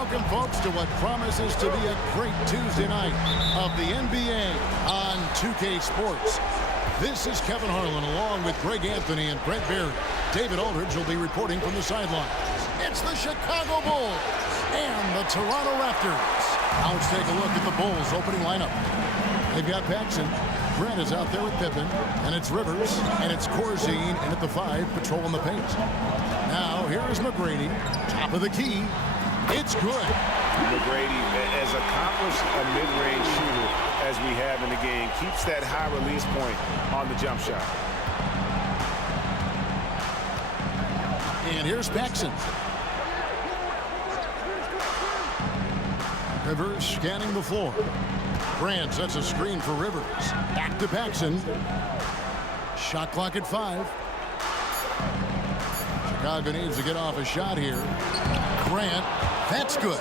Welcome, folks, to what promises to be a great Tuesday night of the NBA on 2K Sports. This is Kevin Harlan along with Greg Anthony and Brett Barry. David Aldridge will be reporting from the sidelines. It's the Chicago Bulls and the Toronto Raptors. Now let's take a look at the Bulls' opening lineup. They've got Paxson. Grant is out there with Pippen, and it's Rivers, and it's Corzine, and at the 5, patrolling the paint. Now, here is McGrady, top of the key. It's good. McGrady, as accomplished a mid-range shooter as we have in the game, keeps that high release point on the jump shot. And here's Paxson. Rivers scanning the floor. Grant sets a screen for Rivers. Back to Paxson. Shot clock at 5. Chicago needs to get off a shot here. Grant, that's good.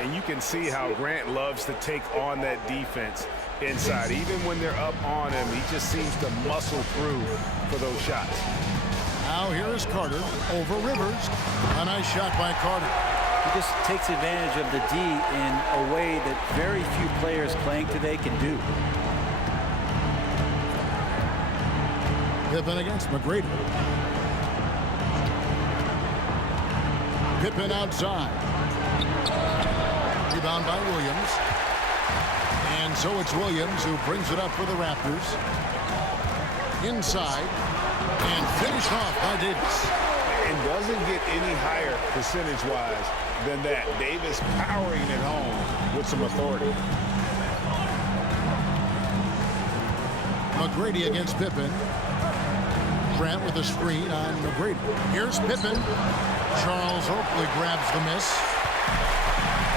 And you can see how Grant loves to take on that defense inside. Even when they're up on him, he just seems to muscle through for those shots. Now here is Carter over Rivers. A nice shot by Carter. He just takes advantage of the D in a way that very few players playing today can do. Pippen against McGrady. Pippen outside. Rebound by Williams. And so it's Williams who brings it up for the Raptors. Inside. And finished off by Davis. And doesn't get any higher percentage-wise than that. Davis powering it home with some authority. McGrady against Pippen. Grant with a screen on McGrady. Here's Pippen. Charles Oakley grabs the miss.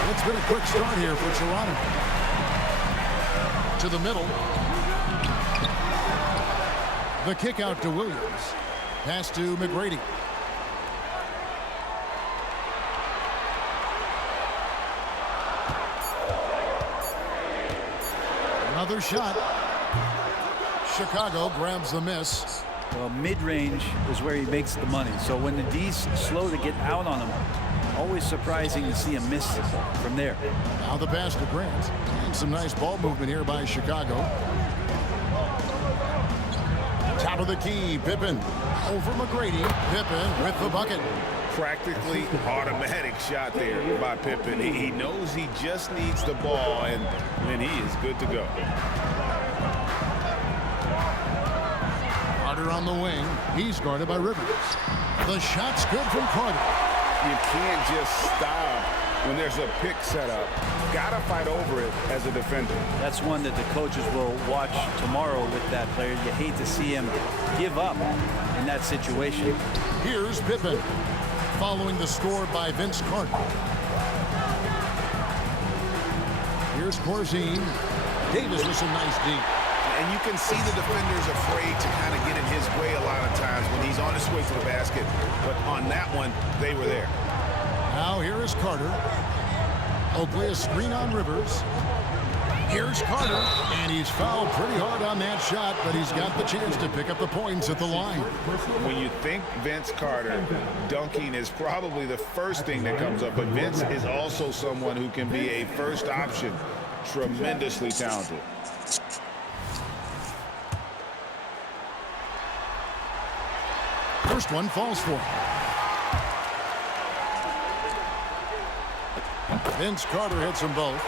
It's been a quick start here for Toronto. To the middle. The kick out to Williams. Pass to McGrady. Another shot. Chicago grabs the miss. Well, mid-range is where he makes the money. So when the D's slow to get out on him, always surprising to see him miss from there. Now the pass to Grant. And some nice ball movement here by Chicago. Top of the key, Pippen. Over McGrady. Pippen with the bucket. Practically automatic shot there by Pippen. He knows he just needs the ball, and then he is good to go. Carter on the wing. He's guarded by Rivers. The shot's good from Carter. You can't just stop when there's a pick set up. Gotta fight over it as a defender. That's one that the coaches will watch tomorrow with that player. You hate to see him give up in that situation. Here's Pippen. Following the score by Vince Carter. Here's Corzine. Davis with some nice D. And you can see the defender's afraid to kind of get in his way a lot of times when he's on his way to the basket. But on that one, they were there. Now here is Carter. Oakley a screen on Rivers. Here's Carter. And he's fouled pretty hard on that shot, but he's got the chance to pick up the points at the line. When you think Vince Carter, dunking is probably the first thing that comes up. But Vince is also someone who can be a first option. Tremendously talented. First one falls for him. Vince Carter hits them both.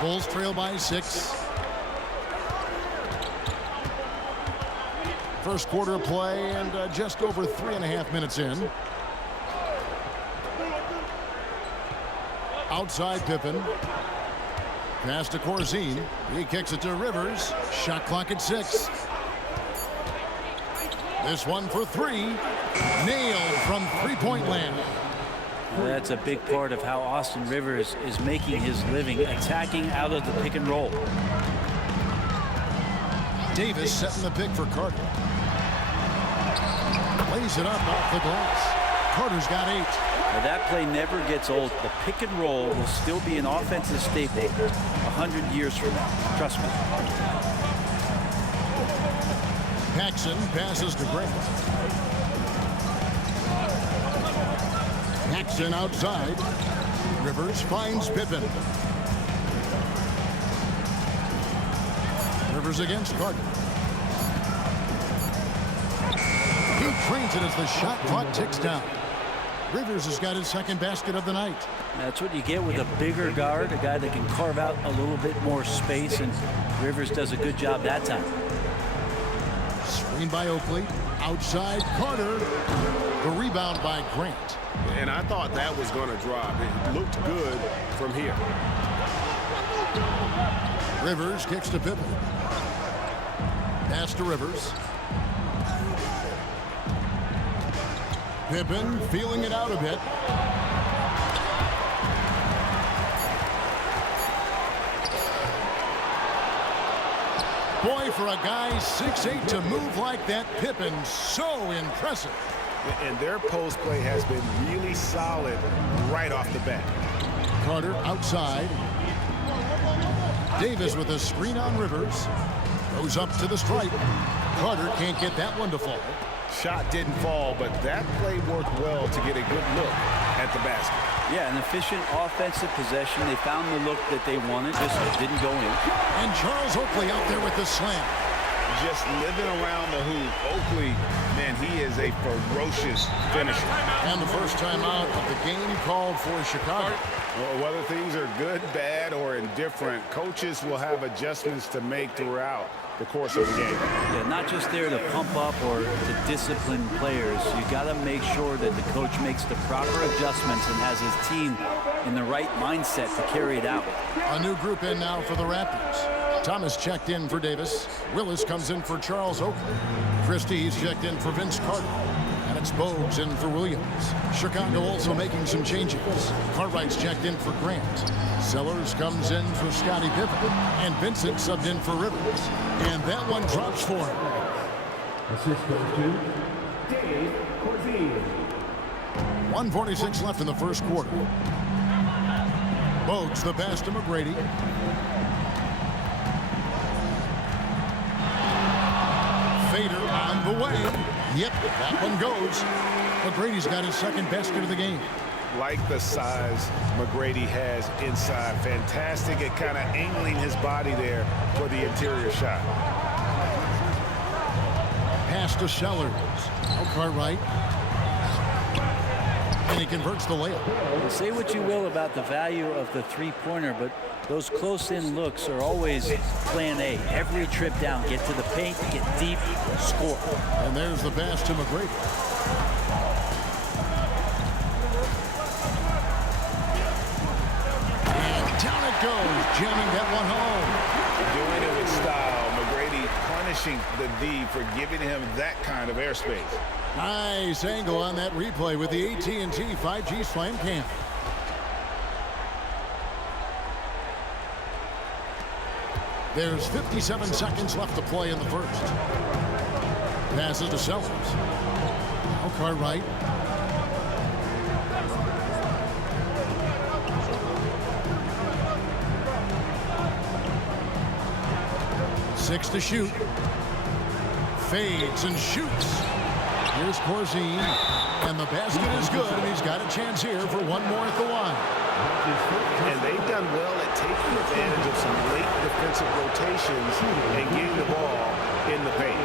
Bulls trail by 6. First quarter of play and just over 3.5 minutes in. Outside Pippen. Pass to Corzine. He kicks it to Rivers. Shot clock at 6. This one for 3. Nailed from three-point land. Well, that's a big part of how Austin Rivers is making his living, attacking out of the pick and roll. Davis setting the pick for Carter. Lays it up off the glass. Carter's got 8. Now, that play never gets old. The pick and roll will still be an offensive staple 100 years from now. Trust me. Paxson passes to Grant. Paxson outside. Rivers finds Pippen. Rivers against Carter. He trains it as the shot clock ticks down. Rivers has got his second basket of the night. That's what you get with a bigger guard, a guy that can carve out a little bit more space, and Rivers does a good job that time. Screen by Oakley. Outside Carter. The rebound by Grant. And I thought that was going to drop. It looked good from here. Rivers kicks to Pippen. Pass to Rivers. Pippen feeling it out a bit. Boy, for a guy 6'8" to move like that, Pippen, so impressive. And their post play has been really solid right off the bat. Carter outside. Davis with a screen on Rivers. Goes up to the stripe. Carter can't get that one to fall. Shot didn't fall, but that play worked well to get a good look at the basket. Yeah, an efficient offensive possession. They found the look that they wanted, just didn't go in. And Charles Oakley out there with the slam. Just living around the hoop. Oakley, man, he is a ferocious finisher. And the first time out of the game called for Chicago. Well, whether things are good, bad, or indifferent, coaches will have adjustments to make throughout the course of the game. Yeah, not just there to pump up or to discipline players. You got to make sure that the coach makes the proper adjustments and has his team in the right mindset to carry it out. A new group in now for the Raptors. Thomas checked in for Davis. Willis comes in for Charles Oakley. Christie's checked in for Vince Carter. And it's Bogues in for Williams. Chicago also making some changes. Cartwright's checked in for Grant. Sellers comes in for Scottie Pippen. And Vincent subbed in for Rivers. And that one drops for him. Assist goes to Dave Corzine. 1:46 left in the first quarter. Bogues the pass to McGrady. Fader on the way. Yep, that one goes. McGrady's got his second basket of the game. Like the size McGrady has inside. Fantastic at kind of angling his body there for the interior shot. Pass to Sellers. Now Cartwright. And he converts the layup. Well, say what you will about the value of the three-pointer, but those close-in looks are always plan A. Every trip down, get to the paint, get deep, score. And there's the pass to McGrady. And down it goes, jamming that one home. Doing it with style. McGrady punishing the D for giving him that kind of airspace. Nice angle on that replay with the AT&T 5G Slam Cam. There's 57 seconds left to play in the first. Passes to Sellers. Now Cartwright. Six to shoot. Fades and shoots. Here's Corzine. And the basket is good, and he's got a chance here for one more at the line. And they've done well at taking advantage of some late defensive rotations and getting the ball in the paint.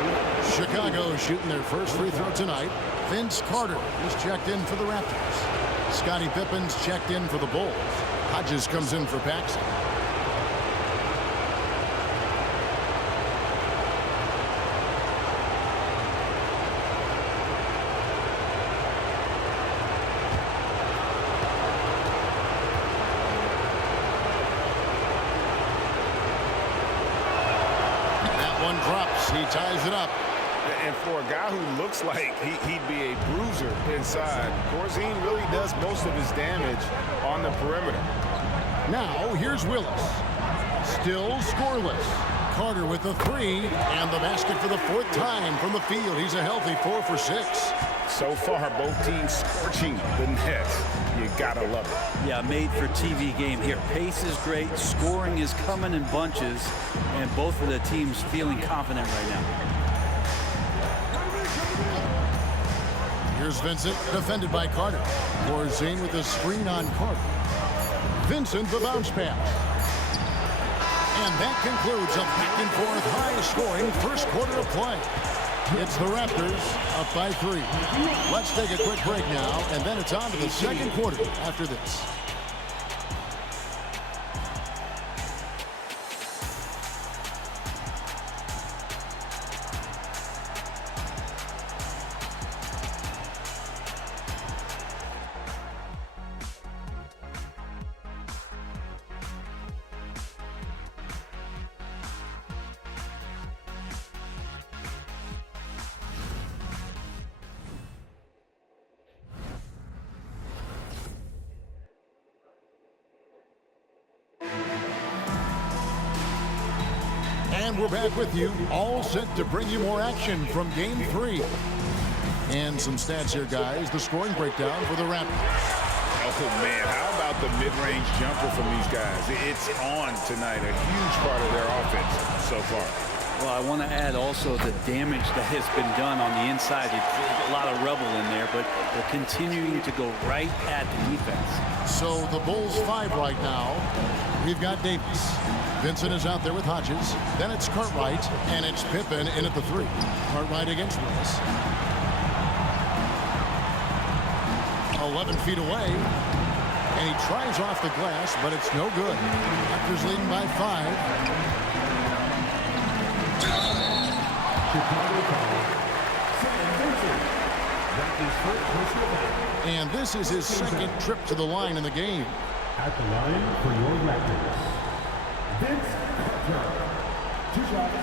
Chicago shooting their first free throw tonight. Vince Carter is checked in for the Raptors. Scottie Pippen's checked in for the Bulls. Hodges comes in for Paxson. Drops. He ties it up. And for a guy who looks like he'd be a bruiser inside, Corzine really does most of his damage on the perimeter. Now, here's Willis. Still scoreless. Carter with the three, and the basket for the fourth time from the field. He's a healthy 4 for 6. So far, both teams scorching the nets. You gotta love it. Yeah, made for TV game here. Pace is great. Scoring is coming in bunches. And both of the teams feeling confident right now. Here's Vincent, defended by Carter. Corzine with a screen on Carter. Vincent, the bounce pass. And that concludes a back-and-forth, high-scoring first quarter of play. It's the Raptors up by 3. Let's take a quick break now, and then it's on to the second quarter after this. And we're back with you, all set to bring you more action from Game 3. And some stats here, guys. The scoring breakdown for the Raptors. Oh, man, how about the mid-range jumper from these guys? It's on tonight, a huge part of their offense so far. Well, I want to add also the damage that has been done on the inside. It's a lot of rubble in there, but they're continuing to go right at the defense. So the Bulls 5 right now. We've got Davis. Vincent is out there with Hodges. Then it's Cartwright, and it's Pippen in at the 3. Cartwright against Willis. 11 feet away. And he tries off the glass, but it's no good. Raptors leading by 5. And this is his second trip to the line in the game. At the line for your Raptors, Vince Carter. 2 shots.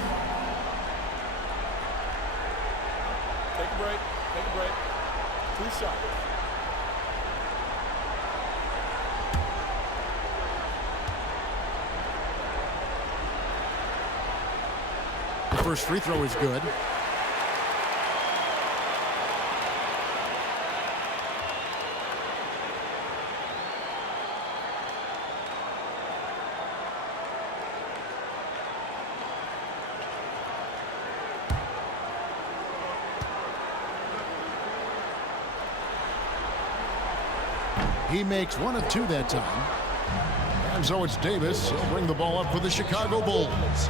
Take a break. Take a break. 2 shots. The first free throw is good. He makes 1 of 2 that time. And so it's Davis. He'll bring the ball up for the Chicago Bulls.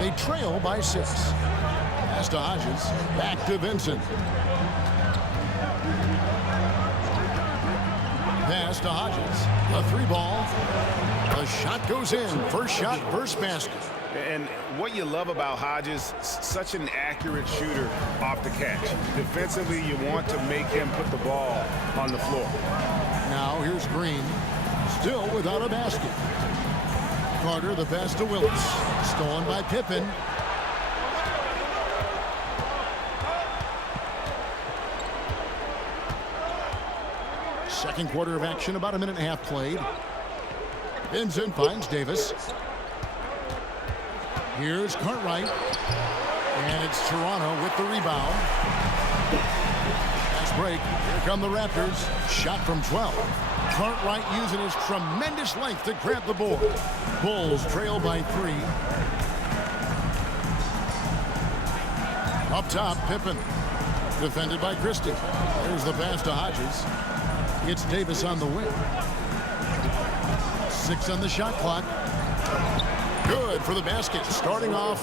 They trail by 6. Pass to Hodges. Back to Vincent. Pass to Hodges. A 3-ball. The shot goes in. First shot, first basket. And what you love about Hodges, such an accurate shooter off the catch. Defensively, you want to make him put the ball on the floor. Now here's Green. Still without a basket. Carter, the pass to Willis. Stolen by Pippen. Second quarter of action, about a minute and a half played. Vincent finds Davis. Here's Cartwright. And it's Toronto with the rebound. Fast break. Here come the Raptors. Shot from 12. Cartwright using his tremendous length to grab the board. Bulls trail by 3. Up top, Pippen. Defended by Christie. There's the pass to Hodges. It's Davis on the wing. 6 on the shot clock. Good for the basket. Starting off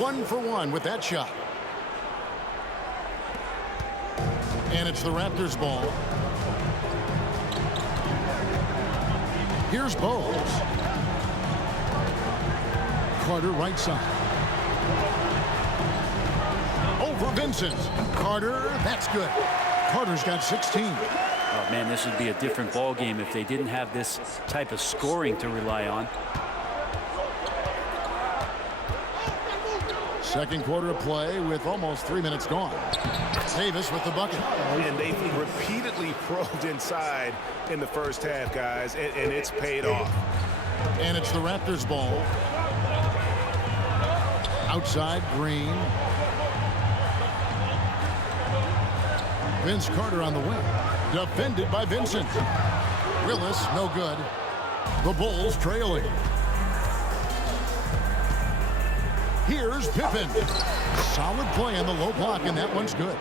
1 for 1 with that shot. And it's the Raptors ball. Here's Bowles. Carter right side. Over Vincent. Carter, that's good. Carter's got 16. Oh, man, this would be a different ball game if they didn't have this type of scoring to rely on. Second quarter of play with almost 3 minutes gone. Davis with the bucket. And they've repeatedly probed inside in the first half, guys, and it's paid off. And it's the Raptors ball. Outside, Green. Vince Carter on the wing. Defended by Vincent. Willis, no good. The Bulls trailing. Here's Pippen. Solid play on the low block, and that one's good.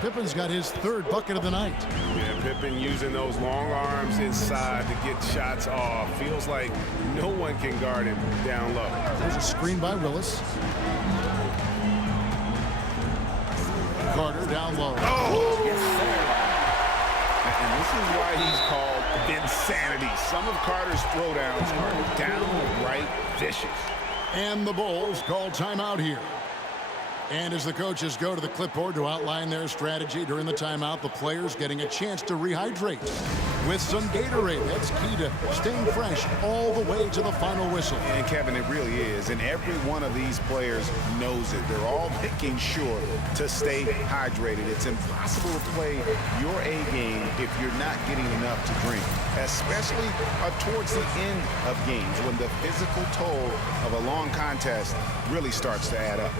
Pippen's got his third bucket of the night. Yeah, Pippen using those long arms inside to get shots off. Feels like no one can guard him down low. There's a screen by Willis. Carter down low. Oh! Yes, sir. And this is why he's called Vinsanity. Some of Carter's throwdowns are downright vicious. And the Bulls call timeout here. And as the coaches go to the clipboard to outline their strategy during the timeout, the players getting a chance to rehydrate with some Gatorade. That's key to staying fresh all the way to the final whistle. And Kevin, it really is. And every one of these players knows it. They're all making sure to stay hydrated. It's impossible to play your A game if you're not getting enough to drink, especially towards the end of games when the physical toll of a long contest really starts to add up.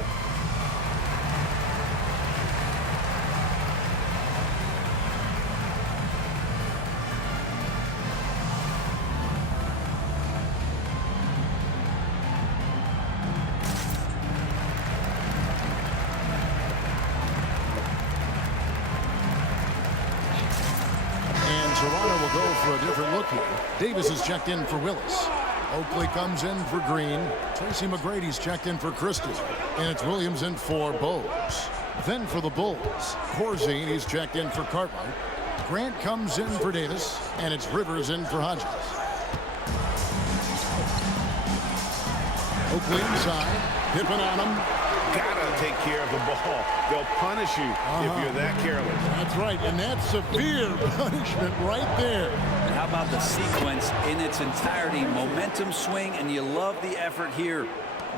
Toronto will go for a different look here. Davis is checked in for Willis. Oakley comes in for Green. Tracy McGrady's checked in for Christie. And it's Williams in for Bowes. Then for the Bulls, Corzine, he's checked in for Cartwright. Grant comes in for Davis. And it's Rivers in for Hodges. Oakley inside. Pippen on him. Gotta take care of the ball. They'll punish you if you're that careless. That's right, and that's severe punishment right there. And how about the sequence in its entirety? Momentum swing, and you love the effort here.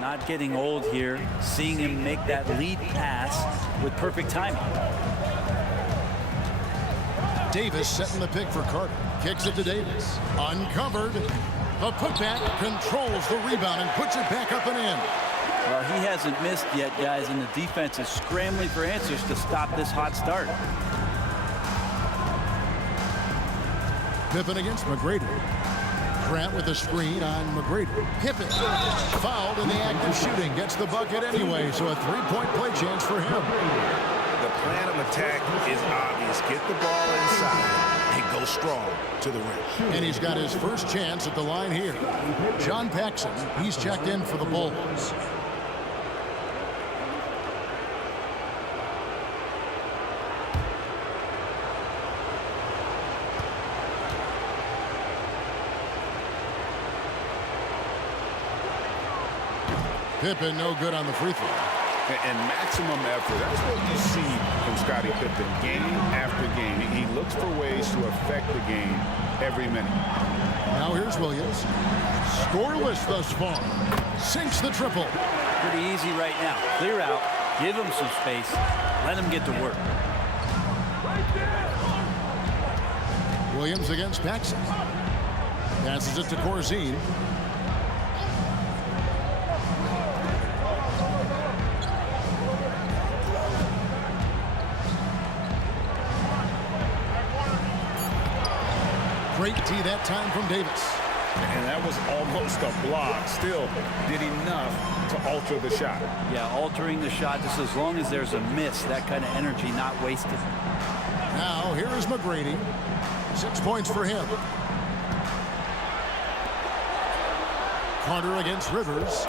Not getting old here. Seeing him make that lead pass with perfect timing. Davis setting the pick for Carter. Kicks it to Davis. Uncovered. The putback controls the rebound and puts it back up and in. Well, he hasn't missed yet, guys, and the defense is scrambling for answers to stop this hot start. Pippen against McGrady. Grant with a screen on McGrady. Pippen fouled in the act of shooting. Gets the bucket anyway, so a three-point play chance for him. The plan of attack is obvious. Get the ball inside and go strong to the rim. And he's got his first chance at the line here. John Paxson, he's checked in for the Bulls. Pippen no good on the free throw. And maximum effort. That's what you see from Scottie Pippen game after game. He looks for ways to affect the game every minute. Now here's Williams. Scoreless thus far. Sinks the triple. Pretty easy right now. Clear out. Give him some space. Let him get to work. Williams against Paxson. Passes it to Corzine. Great tee that time from Davis. And that was almost a block. Still did enough to alter the shot. Yeah, altering the shot just as long as there's a miss. That kind of energy not wasted. Now here is McGrady. 6 points for him. Carter against Rivers.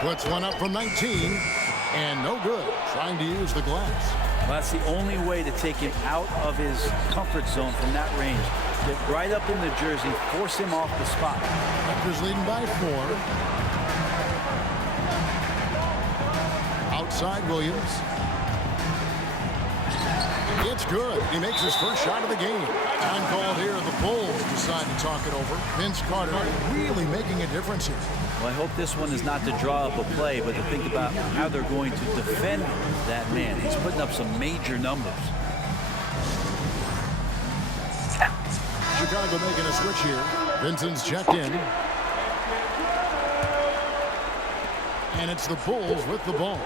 Puts one up from 19. And no good. Trying to use the glass. Well, that's the only way to take him out of his comfort zone from that range. Get right up in the jersey, force him off the spot. Raptors leading by 4. Outside Williams. It's good. He makes his first shot of the game. Time called here. The Bulls decide to talk it over. Vince Carter really making a difference here. Well, I hope this one is not to draw up a play, but to think about how they're going to defend that man. He's putting up some major numbers. Chicago making a switch here. Vincent's checked in. And it's the Bulls with the ball.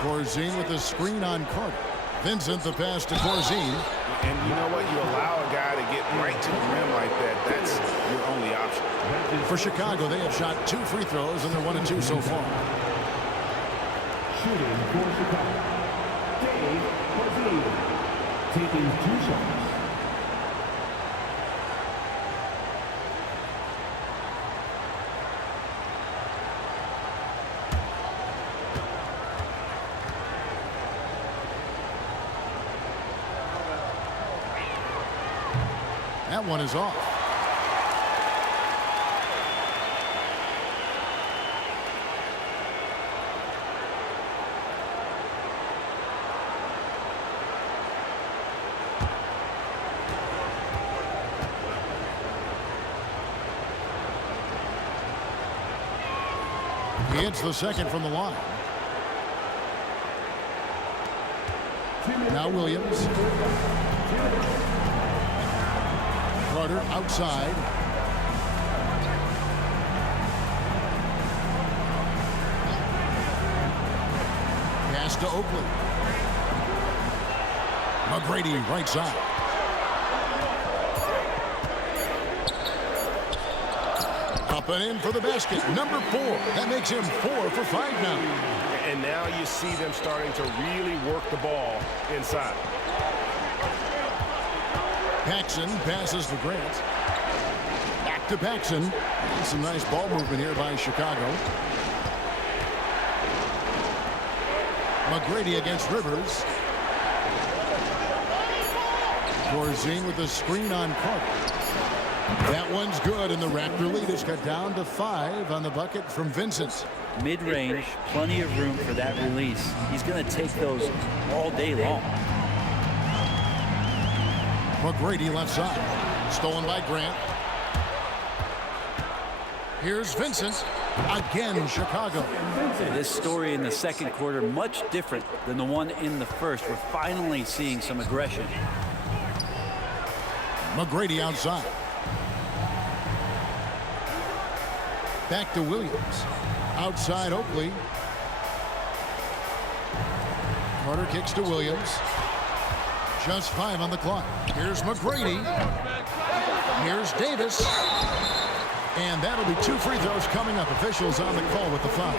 Corzine with the screen on Carter. Vincent, the pass to Corzine. And you know what? You allow a guy to get right to the rim like that. That's your only option. For Chicago, they have shot 2 free throws, and they're 1 of 2 so far. Shooting for Chicago, Dave Corzine, taking 2 shots. That one is off. He hits the second from the line. Now Williams. Carter outside. Pass to Oakley. McGrady right side. Up and in for the basket. Number 4. That makes him 4 for 5 now. And now you see them starting to really work the ball inside. Paxson passes to Grant. Back to Paxson. And some nice ball movement here by Chicago. McGrady against Rivers. Corzine with the screen on Carter. That one's good, and the Raptor lead is cut down to 5 on the bucket from Vincent. Mid-range, plenty of room for that release. He's going to take those all day long. McGrady left side. Stolen by Grant. Here's Vincent. Again, Chicago. This story in the second quarter, much different than the one in the first. We're finally seeing some aggression. McGrady outside. Back to Williams. Outside Oakley. Carter kicks to Williams. Just 5 on the clock. Here's McGrady. Here's Davis. And that'll be 2 free throws coming up. Officials on the call with the foul.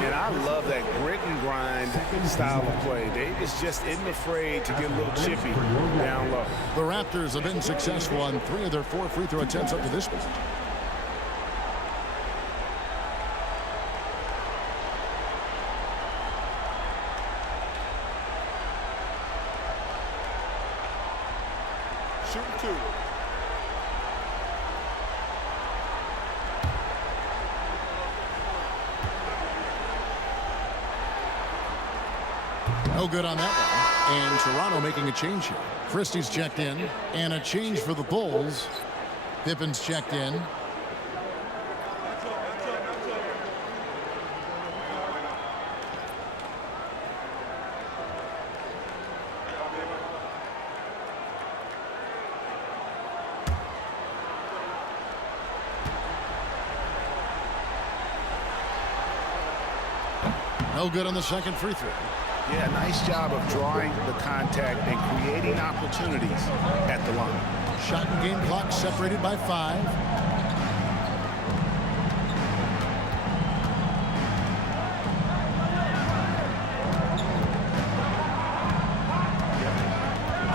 And I love that grit and grind style of play. Davis just isn't afraid to get a little chippy down low. The Raptors have been successful on 3 of their 4 free throw attempts up to this point. Shooting 2. No good on that one. And Toronto making a change here. Christie's checked in. And a change for the Bulls. Pippen's checked in. No good on the second free throw. Yeah, nice job of drawing the contact and creating opportunities at the line. Shot and game clock separated by 5.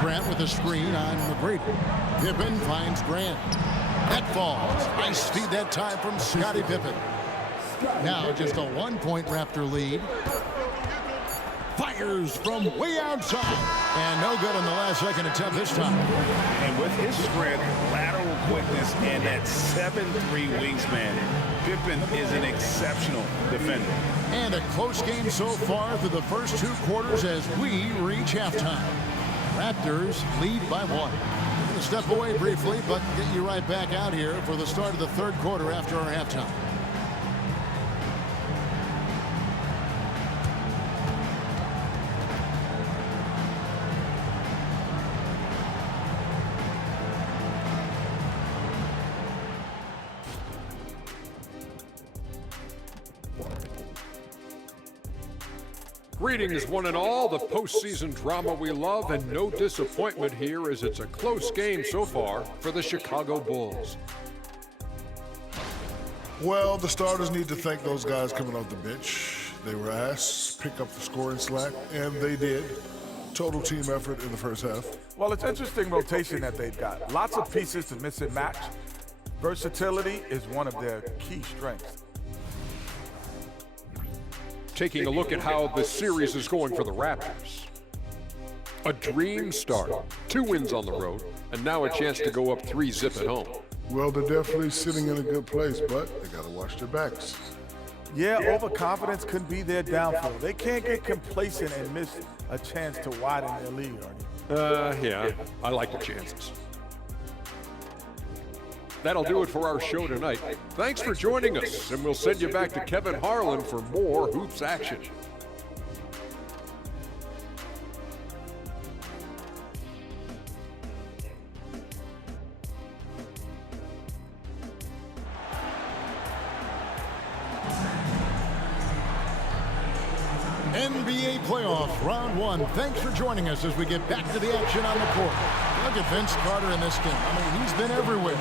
Grant with a screen on McGrady. Pippen finds Grant. That falls. Nice feed that time from Scottie Pippen. Now just a 1-point Raptor lead. Fires from way outside. And no good on the last second attempt this time. And with his strength, lateral quickness, and that 7'3" wingspan, Pippen is an exceptional defender. And a close game so far through the first 2 quarters as we reach halftime. Raptors lead by 1. We're going to step away briefly, but get you right back out here for the start of the third quarter after our halftime. Greetings, one and all. The postseason drama we love, and no disappointment here as it's a close game so far for the Chicago Bulls. Well, the starters need to thank those guys coming off the bench. They were asked to pick up the scoring slack, and they did. Total team effort in the first half. Well, it's interesting rotation that they've got. Lots of pieces to mix and match. Versatility is one of their key strengths. Taking a look at how the series is going for the Raptors. A dream start, 2 wins on the road, and now a chance to go up 3-0 at home. Well, they're definitely sitting in a good place, but they got to watch their backs. Yeah, overconfidence could be their downfall. They can't get complacent and miss a chance to widen their lead, Arnie. Yeah, I like the chances. That'll do it for our show tonight. Thanks for joining us, and we'll send you back to Kevin Harlan for more hoops action. NBA playoff round 1. Thanks for joining us as we get back to the action on the court. Look at Vince Carter in this game. I mean, he's been everywhere.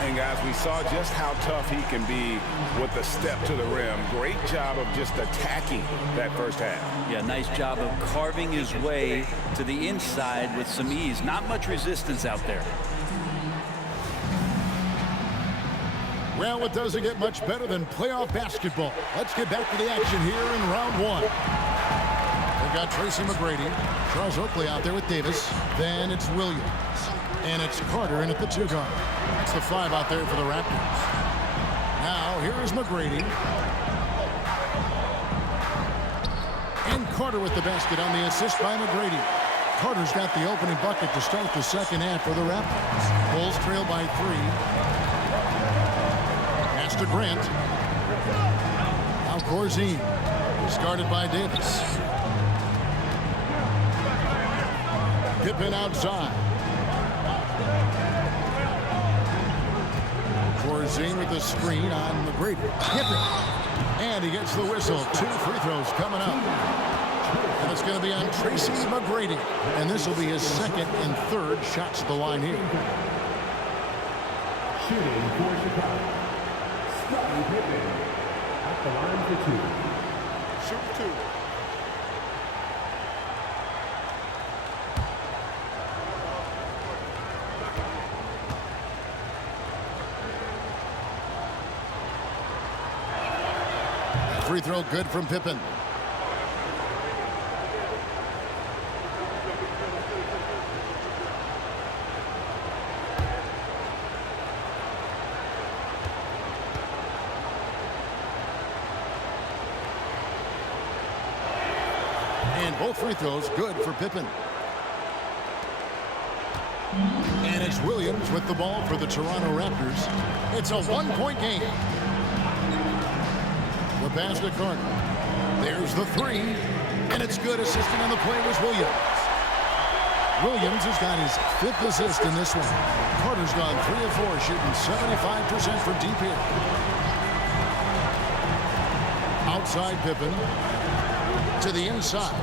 And guys, we saw just how tough he can be with the step to the rim. Great job of just attacking that first half. Yeah, nice job of carving his way to the inside with some ease. Not much resistance out there. Well, it doesn't get much better than playoff basketball. Let's get back to the action here in round 1. We've got Tracy McGrady, Charles Oakley out there with Davis. Then it's Williams. And it's Carter in at the 2 guard. That's the 5 out there for the Raptors. Now, here is McGrady. And Carter with the basket on the assist by McGrady. Carter's got the opening bucket to start the second half for the Raptors. Bulls trail by 3. Pass to Grant. Now Corzine. Started by Davis. Pippen outside. Corzine with the screen on McGrady. Pippen. And he gets the whistle. 2 free throws coming up. And it's going to be on Tracy McGrady. And this will be his 2nd and 3rd shots at the line here. Shooting for Chicago. Scottie Pippen at the line for 2. Shoot 2. Free throw good from Pippen. And both free throws good for Pippen. And it's Williams with the ball for the Toronto Raptors. It's a 1-point game. The pass to Carter. There's the 3. And it's good. Assisting on the play was Williams. Williams has got his 5th assist in this one. Carter's gone 3 of 4, shooting 75% from deep here. Outside Pippen. To the inside.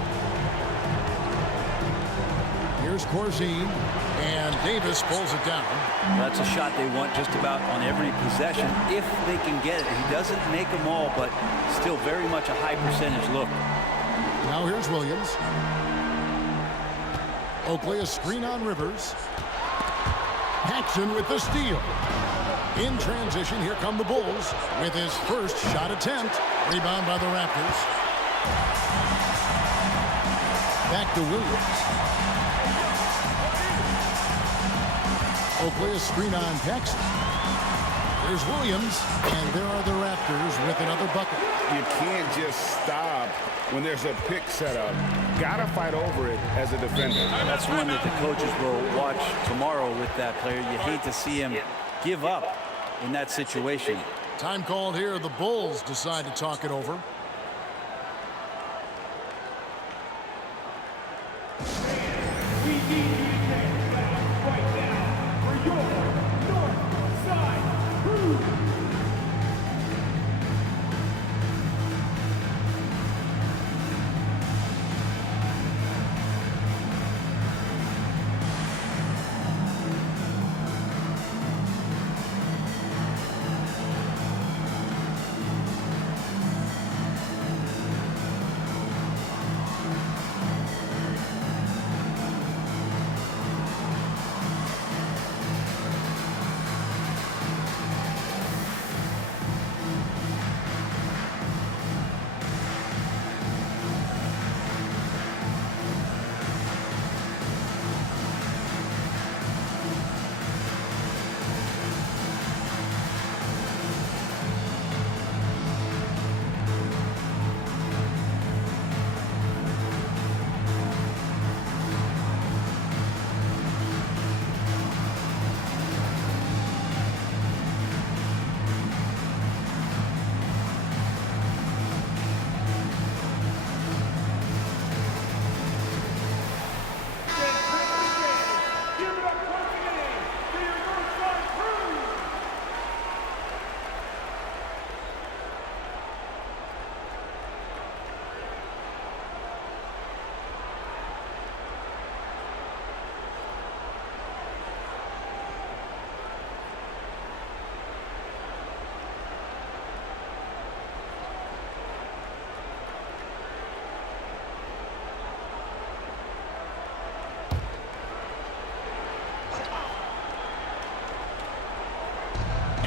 Here's Corzine. And Davis pulls it down. That's a shot they want just about on every possession if they can get it. He doesn't make them all, but still very much a high percentage look. Now here's Williams. Oakley a screen on Rivers. Paxson with the steal. In transition, here come the Bulls with his first shot attempt. Rebound by the Raptors. Back to Williams. Oakley a screen on Paxson. There's Williams, and there are the Raptors with another bucket. You can't just stop when there's a pick set up. Gotta fight over it as a defender. That's one that the coaches will watch tomorrow with that player. You hate to see him give up in that situation. Time called here. The Bulls decide to talk it over. We need you to take right now for your North Side Crew.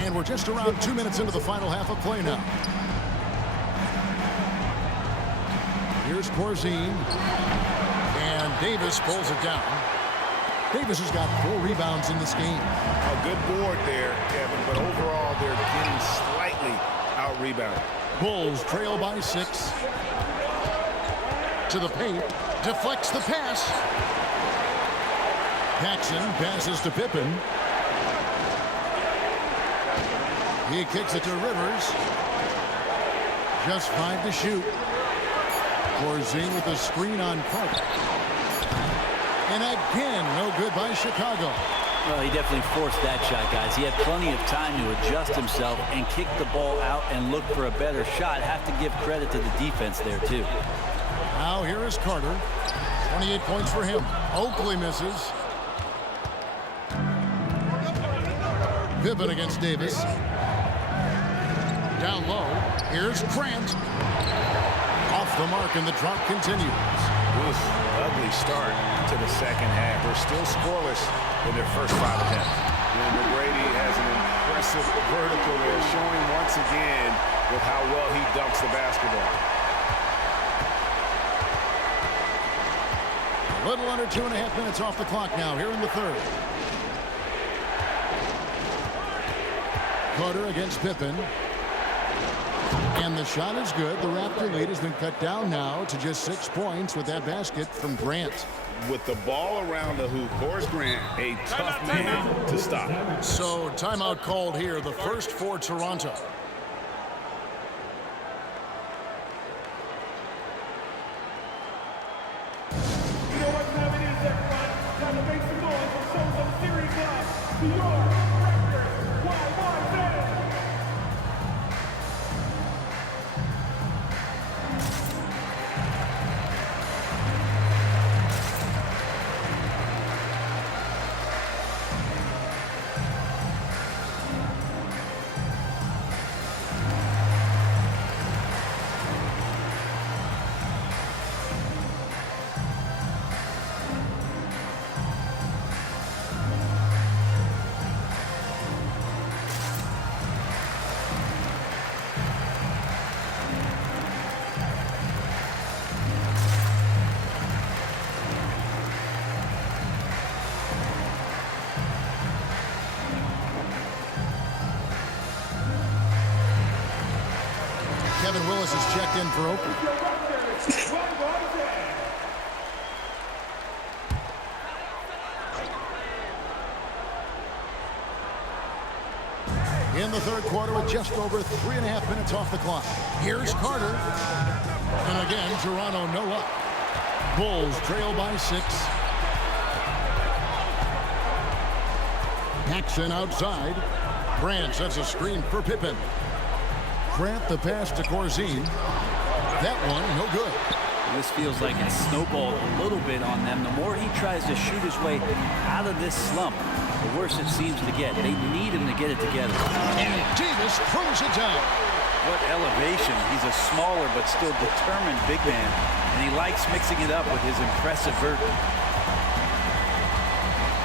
And we're just around 2 minutes into the final half of play now. Here's Corzine. And Davis pulls it down. Davis has got 4 rebounds in this game. A good board there, Kevin, but overall they're getting slightly out-rebounded. Bulls trail by 6. To the paint. Deflects the pass. Paxson passes to Pippen. He kicks it to Rivers. Just 5 to shoot. Corzine with a screen on Carter. And again, no good by Chicago. Well, he definitely forced that shot, guys. He had plenty of time to adjust himself and kick the ball out and look for a better shot. Have to give credit to the defense there, too. Now here is Carter. 28 points for him. Oakley misses. Pippen against Davis. Down low. Here's Grant. Off the mark, and the drop continues. Oof, ugly start to the second half. They're still scoreless in their first 5 attempts. And McGrady has an impressive vertical there, showing once again with how well he dunks the basketball. A little under 2.5 minutes off the clock now here in the third. Carter against Pippen. And the shot is good. The Raptor lead has been cut down now to just 6 points with that basket from Grant. With the ball around the hoop, Horace Grant, a tough man to stop. So timeout called here, the first for Toronto. You know what time it is, everyone? Time to make some noise for show some series love to your Raptors. YYZ! Kevin Willis is checked in for Oakland. In the third quarter with just over 3.5 minutes off the clock. Here's Carter. And again, Toronto no up. Bulls trail by 6. Paxson outside. Grant sets a screen for Pippen. Grant the pass to Corzine. That one, no good. This feels like it's snowballed a little bit on them. The more he tries to shoot his way out of this slump, the worse it seems to get. They need him to get it together. And Davis throws it down. What elevation. He's a smaller but still determined big man, and he likes mixing it up with his impressive vert.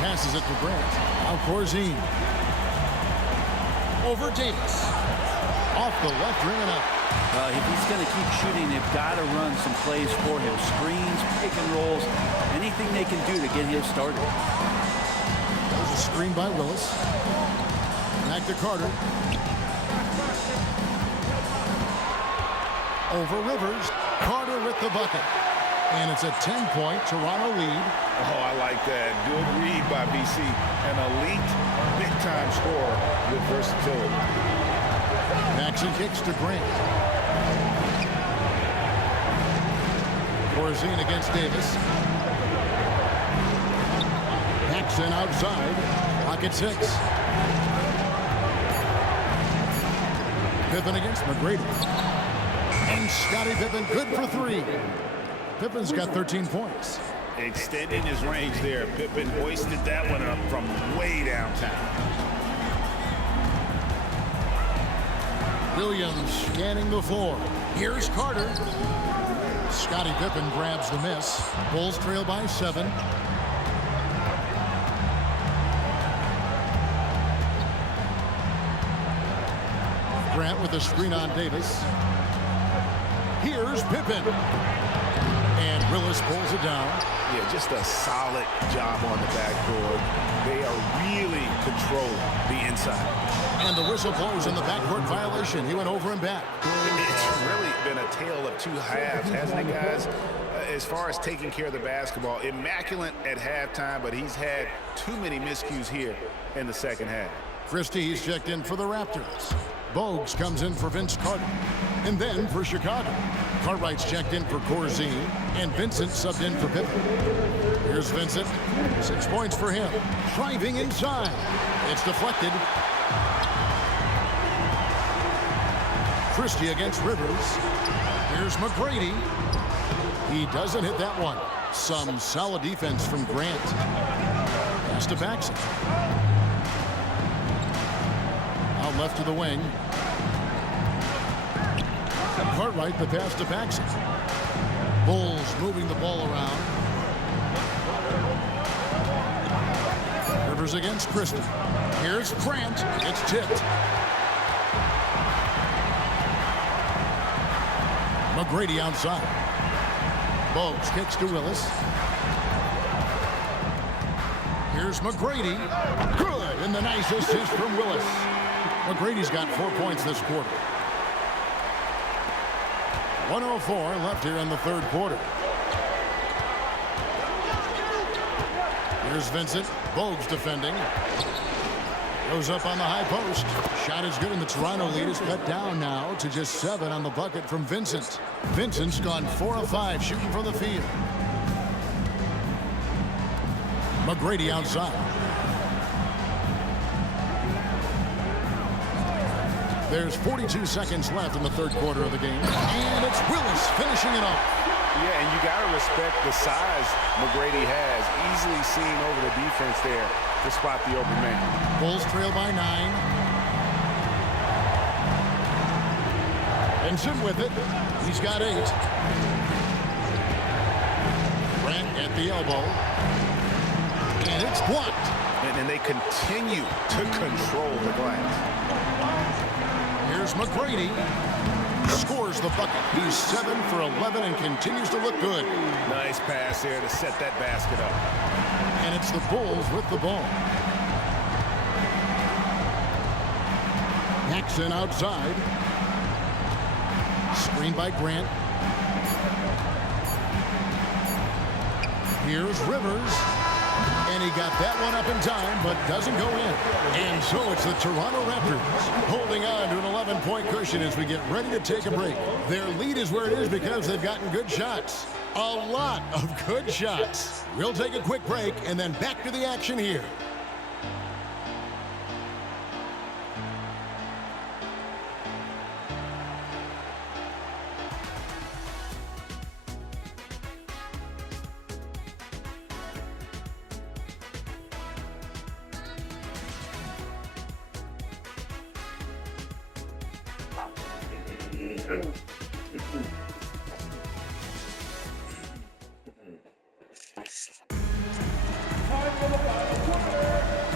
Passes it to Grant. Now Corzine. Over Davis. Off the left ring and out. If he's going to keep shooting, they've got to run some plays for him. Screens, pick and rolls, anything they can do to get him started. There's a screen by Willis. Back to Carter. Over Rivers. Carter with the bucket. And it's a 10-point Toronto lead. Oh, I like that. Good read by BC. An elite, big-time scorer with versatility. Paxson kicks to Grant. Corzine against Davis. Paxson outside. Pocket 6. Pippen against McGrady. And Scottie Pippen good for 3. Pippen's got 13 points. Extending his range there. Pippen hoisted that one up from way downtown. Williams scanning the floor. Here's Carter. Scottie Pippen grabs the miss. Bulls trail by 7. Grant with a screen on Davis. Here's Pippen. And Willis pulls it down. Yeah, just a solid job on the backboard. They are really controlling the inside. And the whistle blows in the backcourt violation. He went over and back. It's really been a tale of two halves, hasn't it, guys? As far as taking care of the basketball, immaculate at halftime, but he's had too many miscues here in the second half. Christie's checked in for the Raptors. Bogues comes in for Vince Carter. And then for Chicago, Cartwright's checked in for Corzine, and Vincent subbed in for Pippen. Here's Vincent. 6 points for him. Driving inside. It's deflected. Christie against Rivers. Here's McGrady. He doesn't hit that one. Some solid defense from Grant. Pass to Baxter. Out left to the wing. Cartwright, the pass to Baxter. Bulls moving the ball around. Rivers against Christie. Here's Grant. It's tipped. McGrady outside. Bogues kicks to Willis. Here's McGrady. Good, and the nice assist from Willis. McGrady's got 4 points this quarter. 1:04 left here in the third quarter. Here's Vincent. Bogues defending. Goes up on the high post. Shot is good, and the Toronto lead is cut down now to just 7 on the bucket from Vincent. Vincent's gone 4 of 5 shooting from the field. McGrady outside. There's 42 seconds left in the third quarter of the game. And it's Willis finishing it off. Yeah, and you got to respect the size McGrady has. Easily seen over the defense there to spot the open man. Bulls trail by 9. Vincent with it. He's got 8. Grant at the elbow. And it's blocked. And they continue to control the glass. Here's McGrady. Scores the bucket. He's 7 for 11 and continues to look good. Nice pass there to set that basket up. And it's the Bulls with the ball. Jackson outside. Screen by Grant. Here's Rivers. And he got that one up in time, but doesn't go in. And so it's the Toronto Raptors holding on to an 11-point cushion as we get ready to take a break. Their lead is where it is because they've gotten good shots. A lot of good shots. We'll take a quick break and then back to the action here.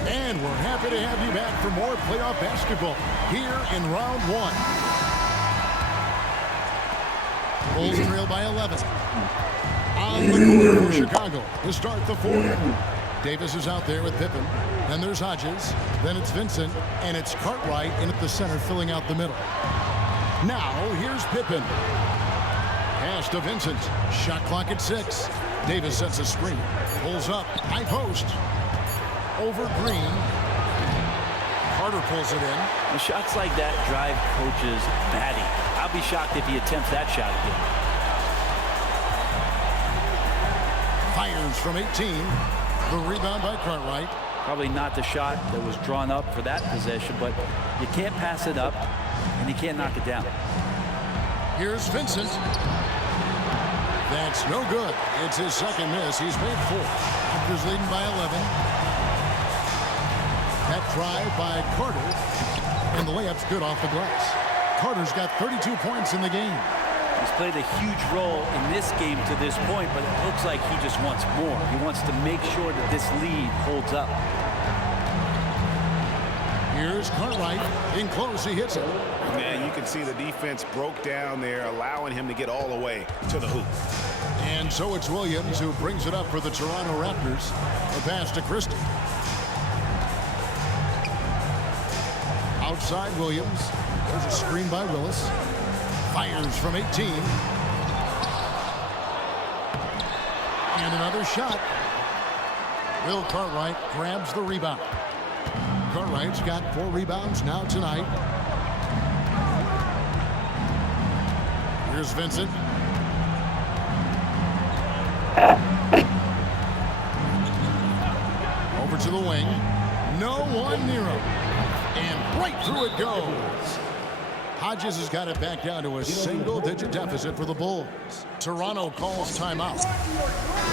And we're happy to have you back for more playoff basketball here in round 1. Bulls trail by 11. On the corner for Chicago to start the fourth. Davis is out there with Pippen. Then there's Hodges. Then it's Vincent. And it's Cartwright in at the center filling out the middle. Now here's Pippen. Pass to Vincent. Shot clock at 6. Davis sets a screen. Pulls up. High post. Over Green. Carter pulls it in. The shots like that drive coaches batty. I'll be shocked if he attempts that shot again. Fires from 18. The rebound by Cartwright. Probably not the shot that was drawn up for that possession, but you can't pass it up, and you can't knock it down. Here's Vincent. That's no good. It's his second miss. He's made 4. Raptors leading by 11. That try by Carter. And the layup's good off the glass. Carter's got 32 points in the game. He's played a huge role in this game to this point, but it looks like he just wants more. He wants to make sure that this lead holds up. Here's Here's Cartwright. In close, he hits it. Man, you can see the defense broke down there, allowing him to get all the way to the hoop. And so it's Williams who brings it up for the Toronto Raptors. The pass to Christie. Outside Williams. There's a screen by Willis. Fires from 18. And another shot. Will Cartwright grabs the rebound. Cartwright's got 4 rebounds now tonight. Here's Vincent. Over to the wing. No one near him. And right through it goes. Hodges has got it back down to a single-digit deficit for the Bulls. Toronto calls timeout.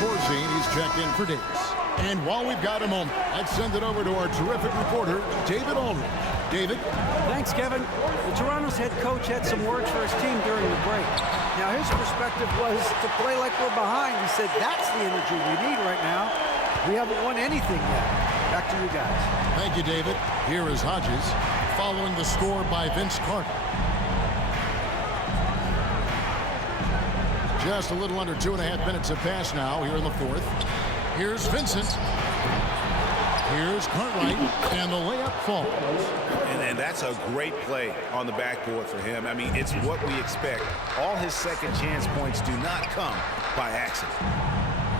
Corzine, he's checked in for Davis. And while we've got a moment, let's send it over to our terrific reporter, David Aldridge. David? Thanks, Kevin. The Toronto's head coach had some words for his team during the break. Now, his perspective was to play like we're behind. He said, that's the energy we need right now. We haven't won anything yet. Back to you guys. Thank you, David. Here is Hodges, following the score by Vince Carter. Just a little under 2.5 minutes have passed now here in the fourth. Here's Vincent. Here's Cartwright, and the layup falls. And that's a great play on the backboard for him. I mean, it's what we expect. All his second chance points do not come by accident.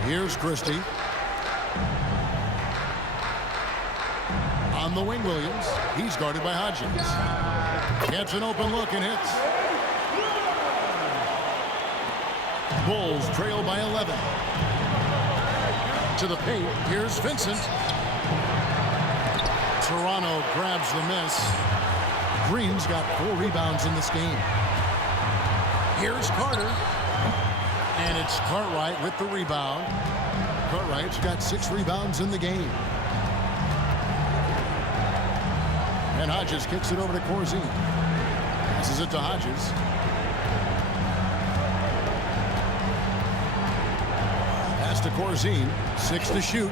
Here's Christie. On the wing, Williams. He's guarded by Hodges. Gets an open look and hits. Bulls trail by 11. To the paint. Here's Vincent. Toronto grabs the miss. Green's got 4 rebounds in this game. Here's Carter. And it's Cartwright with the rebound. Cartwright's got 6 rebounds in the game. And Hodges kicks it over to Corzine. Passes it to Hodges. Pass to Corzine. 6 to shoot.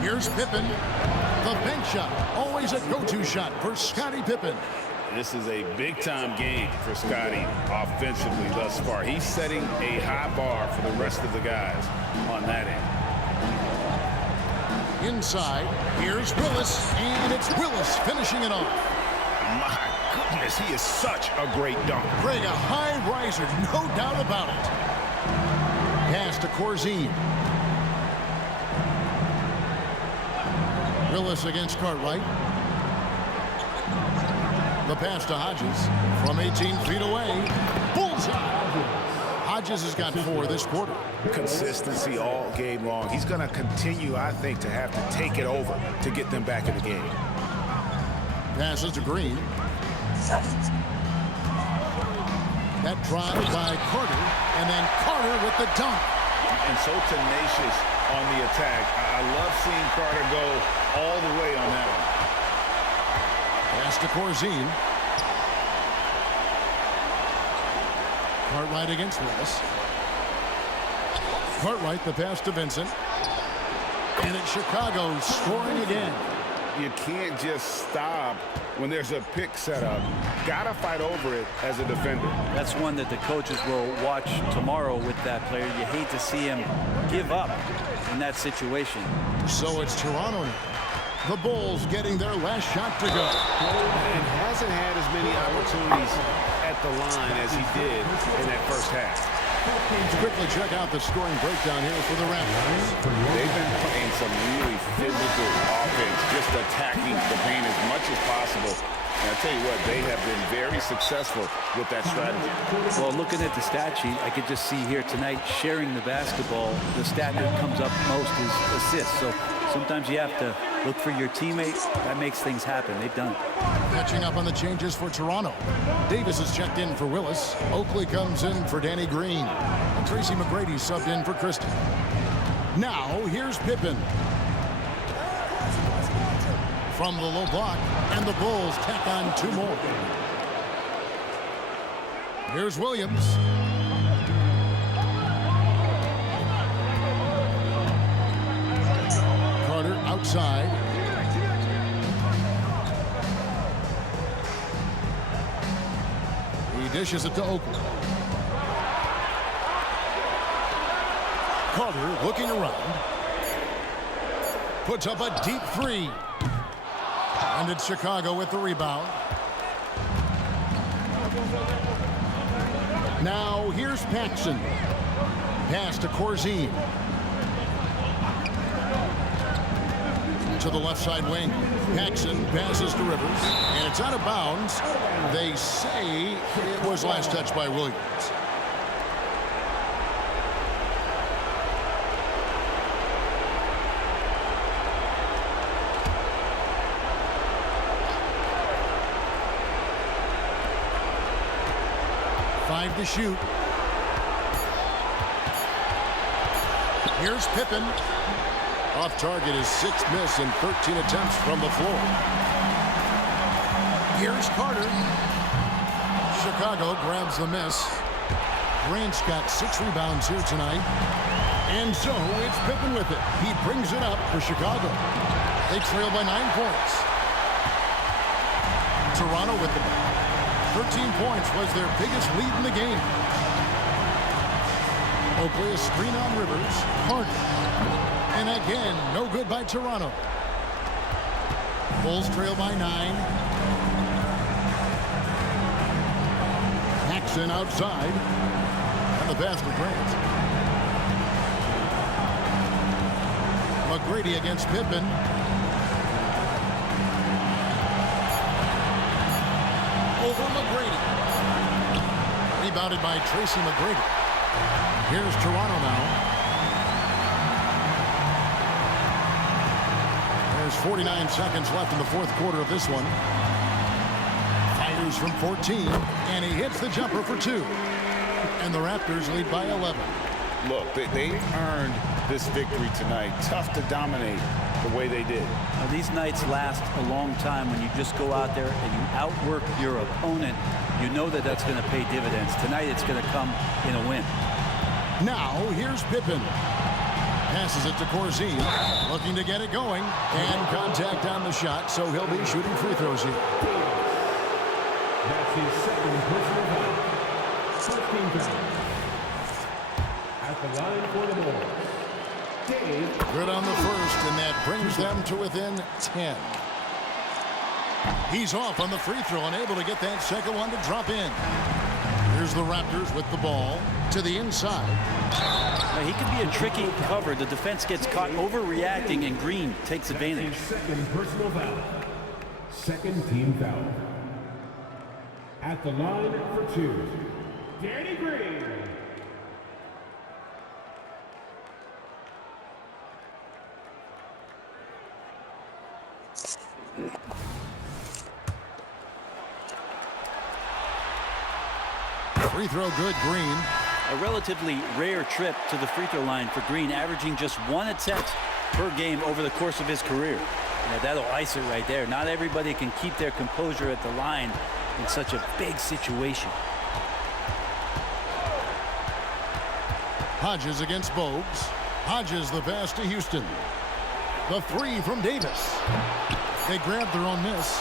Here's Pippen. The bank shot. Always a go-to shot for Scottie Pippen. This is a big-time game for Scottie offensively thus far. He's setting a high bar for the rest of the guys on that end. Inside, here's Willis, and it's Willis finishing it off. My goodness, he is such a great dunker. Greg, a high riser, no doubt about it. Pass to Corzine. Willis against Cartwright. The pass to Hodges from 18 feet away. Bullseye. Hodges has got 4 this quarter. Consistency all game long. He's going to continue, I think, to have to take it over to get them back in the game. Passes to Green. That drive by Carter, and then Carter with the dunk. And so tenacious on the attack. I love seeing Carter go all the way on that one. Pass to Corzine. Cartwright against Willis. Cartwright, the pass to Vincent. And it's Chicago scoring again. You can't just stop when there's a pick set up. Gotta fight over it as a defender. That's one that the coaches will watch tomorrow with that player. You hate to see him give up in that situation. So it's Toronto now. The Bulls getting their last shot to go. And hasn't had as many opportunities at the line as he did in that first half. Let's quickly check out the scoring breakdown here for the Raptors. They've been playing some really physical offense, just attacking the paint as much as possible. And I tell you what, they have been very successful with that strategy. Well, looking at the stat sheet, I could just see here tonight sharing the basketball. The stat that comes up most is assists. So sometimes you have to look for your teammate. That makes things happen. They've done it. Catching up on the changes for Toronto. Davis is checked in for Willis. Oakley comes in for Danny Green. And Tracy McGrady subbed in for Christie. Now, here's Pippen. From the low block, and the Bulls tack on 2 more. Here's Williams. Carter outside. side. He dishes it to Oakland. Carter looking around. Puts up a deep three. And it's Chicago with the rebound. Now here's Paxson. Pass to Corzine. To the left side wing. Paxson passes to Rivers. And it's out of bounds. They say it was last touched by Williams. Five to shoot. Here's Pippen. Off target, his 6th miss in 13 attempts from the floor. Here's Carter. Chicago grabs the miss. Grant's got 6 rebounds here tonight. And so it's Pippen with it. He brings it up for Chicago. They trail by 9 points. Toronto with the ball. 13 points was their biggest lead in the game. Oakley, a screen on Rivers. Carter. And again, no good by Toronto. Bulls trail by 9. Paxson outside. And the pass to Grant. McGrady against Pippen. Over McGrady. Rebounded by Tracy McGrady. Here's Toronto now. There's 49 seconds left in the 4th quarter of this one. Fires from 14, and he hits the jumper for 2. And the Raptors lead by 11. Look, they earned this victory tonight. Tough to dominate the way they did. Now, these nights last a long time when you just go out there and you outwork your opponent. You know that that's going to pay dividends. Tonight it's going to come in a win. Now here's Pippen. Passes it to Corzine. Looking to get it going. And contact on the shot, so he'll be shooting free throws here. That's his 2nd personal foul. 14 foul. At the line for the ball. Good on the first, and that brings them to within 10. He's off on the free throw and able to get that second one to drop in. Here's the Raptors with the ball to the inside. Now, he can be a tricky cover. The defense gets caught overreacting, and Green takes advantage. That's his 2nd personal foul. 2nd team foul. At the line for 2, Danny Green. Free throw good, Green. A relatively rare trip to the free throw line for Green, averaging just 1 attempt per game over the course of his career. Yeah, that'll ice it right there. Not everybody can keep their composure at the line in such a big situation. Hodges against Bogues. Hodges the pass to Houston. The 3 from Davis. They grabbed their own miss.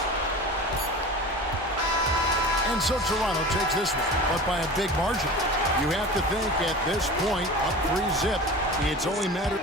And so Toronto takes this one, but by a big margin. You have to think at this point, up 3-zip, it's only mattered.